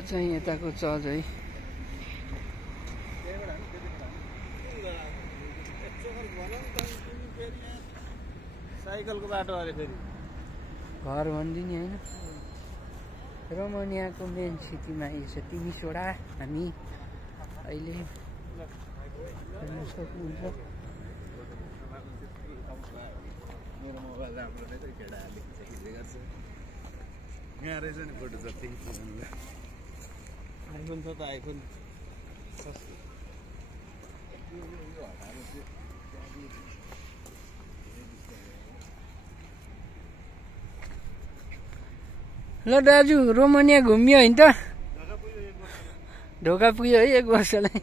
चाहिँ यताको चर्च है। साइकलको बाटो अरे फेरि घर भनिदिने होइन। रोमानियाको मेन सिटीमा आइछ तिमीसोडा हामी अहिले हेर्न सक्नुहुन्छ। मेरो मोबाइल राम्रो रहेछ केटाहरूले खिच्दै गर्छ। यहाँ रहेछ नि फोटो छ आइफोन छ त आइफोन ल दाजु रोमानिया घुमियो होइन त? ढोका पुग्यो है 1 वर्षलाई।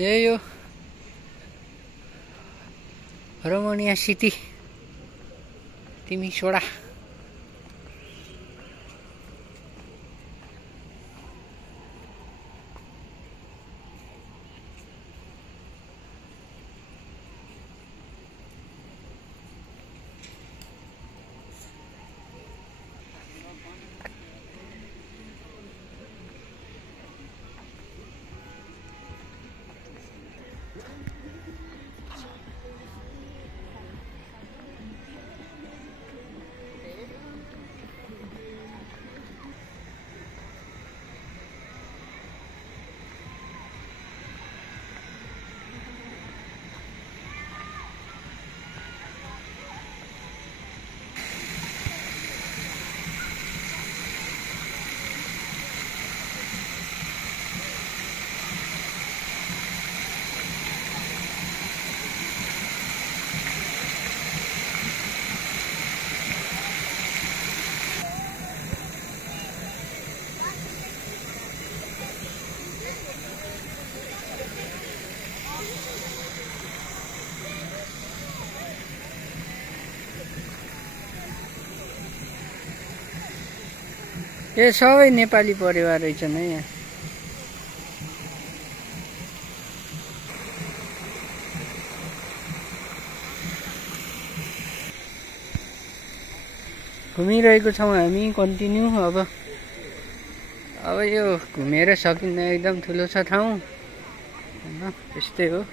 यही हो रोमानिया सिटी तिमीसोडा। ये सबै नेपाली परिवार रहेछन् है यहाँ। घुमिरहेको छौँ हामी कन्टिन्यू। अब यो घुमेर सकिन्न, एकदम ठुलो छ ठाउँ हैन, त्यस्तै हो।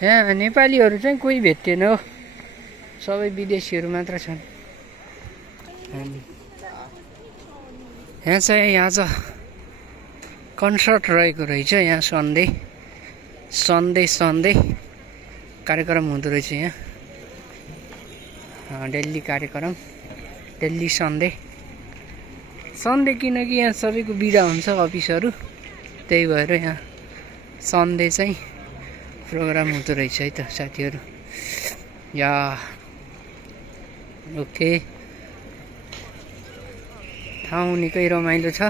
यहाँ नेपालीहरू चाहिँ कोही भेटिएन हो, सबै विदेशीहरू मात्र छन्। यहाँ चाहिँ आज कन्सर्ट रहेको रहेछ। यहाँ सन्डे कार्यक्रम हुँदो रहेछ यहाँ। दिल्ली कार्यक्रम, दिल्ली सन्डे किनकि यहाँ सबैको बिदा हुन्छ अफिसहरू, त्यही भएर यहाँ सन्डे चाहिँ प्रोग्राम हुँदो रहेछ है त साथीहरू। या ओके, ठाउँ निकै रमाइलो छ।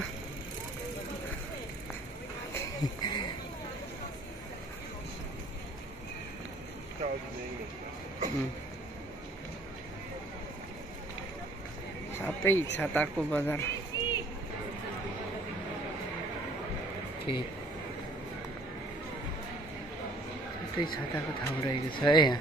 साथै छाताको बजार। साथै छाताको ठाउँ रहेको छ है यहाँ।